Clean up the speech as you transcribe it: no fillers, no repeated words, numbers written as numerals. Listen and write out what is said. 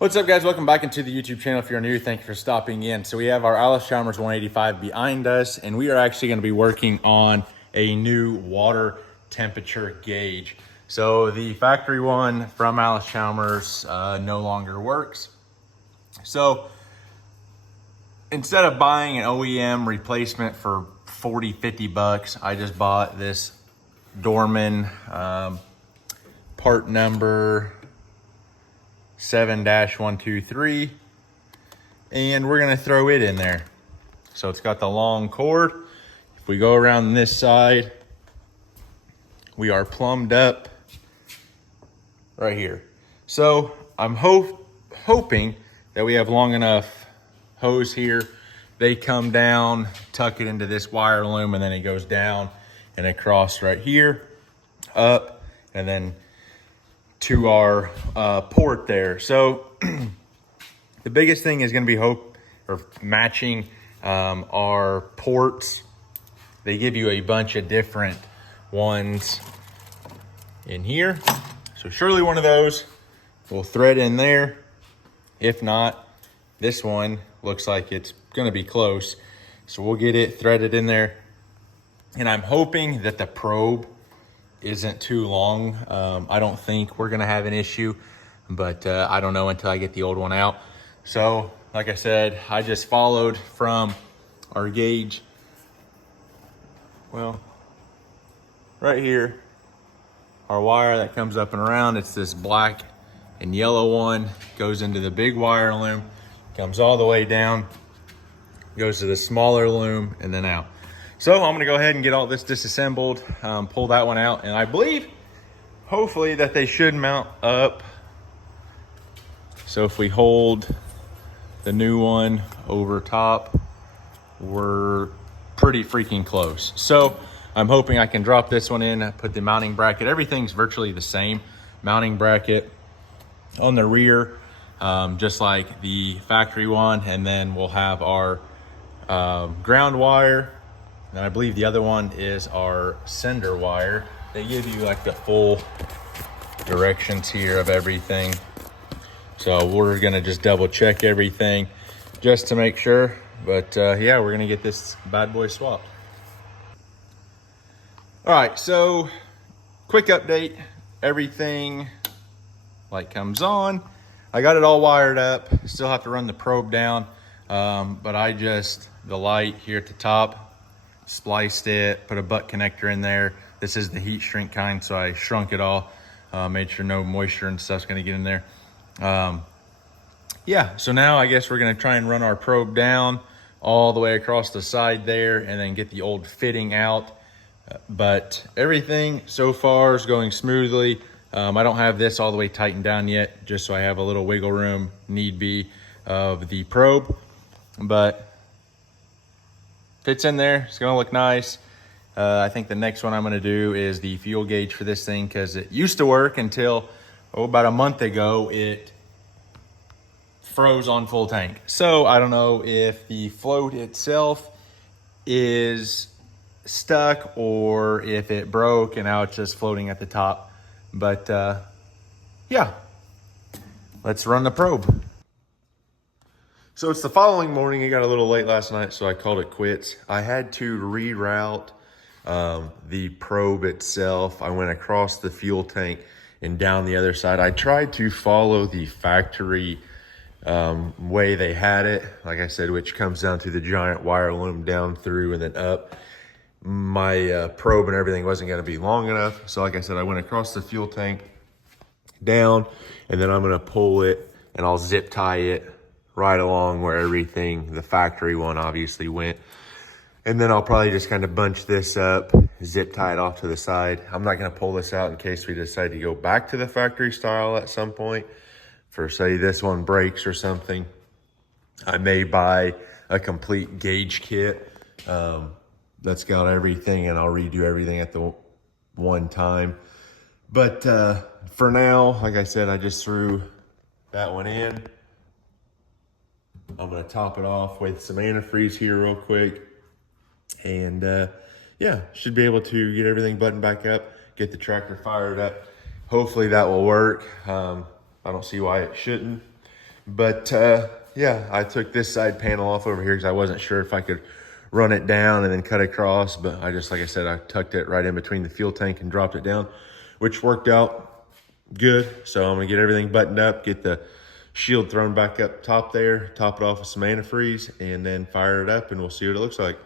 What's up, guys? Welcome back into the YouTube channel. If you're new, thank you for stopping in. So we have our Allis Chalmers 185 behind us, and we are actually going to be working on a new water temperature gauge. So the factory one from Allis Chalmers no longer works. So instead of buying an OEM replacement for 40, 50 bucks, I just bought this Dorman part number 7-123, and we're gonna throw it in there. So it's got the long cord. If we go around this side, we are plumbed up right here. So I'm hoping that we have long enough hose here. They come down, tuck it into this wire loom, and then it goes down and across right here, up, and then to our port there. So the biggest thing is going to be matching our ports. They give you a bunch of different ones in here. So surely one of those will thread in there. If not, this one looks like it's going to be close. So we'll get it threaded in there. And I'm hoping that the probe isn't too long. I don't think we're gonna have an issue, but I don't know until I get the old one out. So like I said, I just followed from our gauge. Well, right here, our wire that comes up and around, it's this black and yellow one, goes into the big wire loom, comes all the way down, goes to the smaller loom, and then out. So I'm gonna go ahead and get all this disassembled, pull that one out, and I believe, hopefully, that they should mount up. So if we hold the new one over top, we're pretty freaking close. So I'm hoping I can drop this one in, put the mounting bracket. Everything's virtually the same. Mounting bracket on the rear, just like the factory one, and then we'll have our ground wire. And I believe the other one is our sender wire. They give you like the full directions here of everything. So we're gonna just double check everything just to make sure. But yeah, we're gonna get this bad boy swapped. All right, so quick update. Everything like comes on. I got it all wired up. Still have to run the probe down. But the light here at the top, spliced it, put a butt connector in there. This is the heat shrink kind, so I shrunk it all, made sure no moisture and stuff's gonna get in there. Yeah, so now I guess we're gonna try and run our probe down all the way across the side there and then get the old fitting out. But everything so far is going smoothly. I don't have this all the way tightened down yet, just so I have a little wiggle room, need be, of the probe. But fits in there. It's gonna look nice. I think the next one I'm gonna do is the fuel gauge for this thing, because it used to work until about a month ago. It froze on full tank. So I don't know if the float itself is stuck or if it broke and now it's just floating at the top. But yeah, let's run the probe. So it's the following morning. It got a little late last night, so I called it quits. I had to reroute the probe itself. I went across the fuel tank and down the other side. I tried to follow the factory way they had it, like I said, which comes down to the giant wire loom down through and then up. My probe and everything wasn't gonna be long enough. So like I said, I went across the fuel tank, down, and then I'm gonna pull it and I'll zip tie it right along where everything, the factory one obviously went. And then I'll probably just kind of bunch this up, zip tie it off to the side. I'm not gonna pull this out in case we decide to go back to the factory style at some point. For say this one breaks or something, I may buy a complete gauge kit that's got everything, and I'll redo everything at the one time. But for now, like I said, I just threw that one in. I'm gonna top it off with some antifreeze here real quick. And yeah, should be able to get everything buttoned back up, get the tractor fired up. Hopefully that will work. I don't see why it shouldn't. But yeah, I took this side panel off over here because I wasn't sure if I could run it down and then cut across, but I just, like I said, I tucked it right in between the fuel tank and dropped it down, which worked out good. So I'm gonna get everything buttoned up, get the shield thrown back up top there, top it off with some antifreeze, and then fire it up, and we'll see what it looks like.